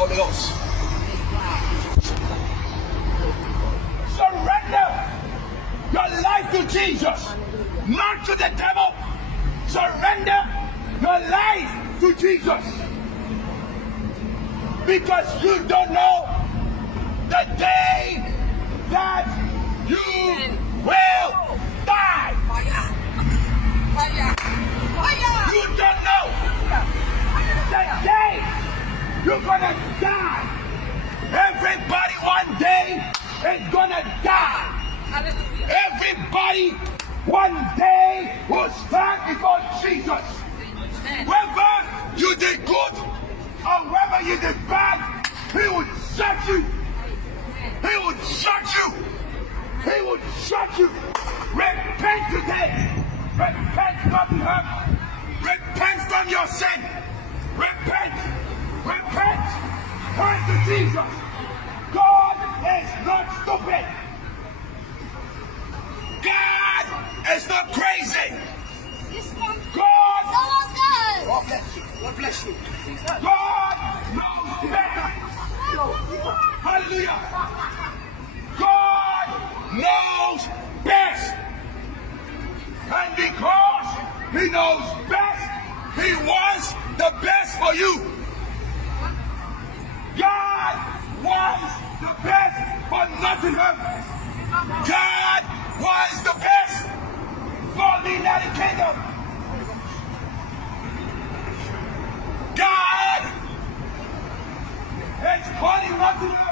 Holy Ghost. Surrender your life to Jesus, not to the devil. Surrender your life to Jesus. Because you don't know the day that you will die. Fire! Fire! Fire! You don't know the day you're gonna die. Everybody one day is gonna die. Hallelujah! Everybody one day will stand before Jesus. Whether you did good or whether you did bad, he would judge you. He would judge you. He would judge you. Repent today. Repent from him. Repent from your sin. Repent. Repent. Turn to Jesus. God is not stupid. God is not crazy. God, God bless you. God bless you. God knows better. Hallelujah. God knows best. And because he knows best, he wants the best for you. God wants the best for Nottingham. God wants the best for the United Kingdom. God is calling Nottingham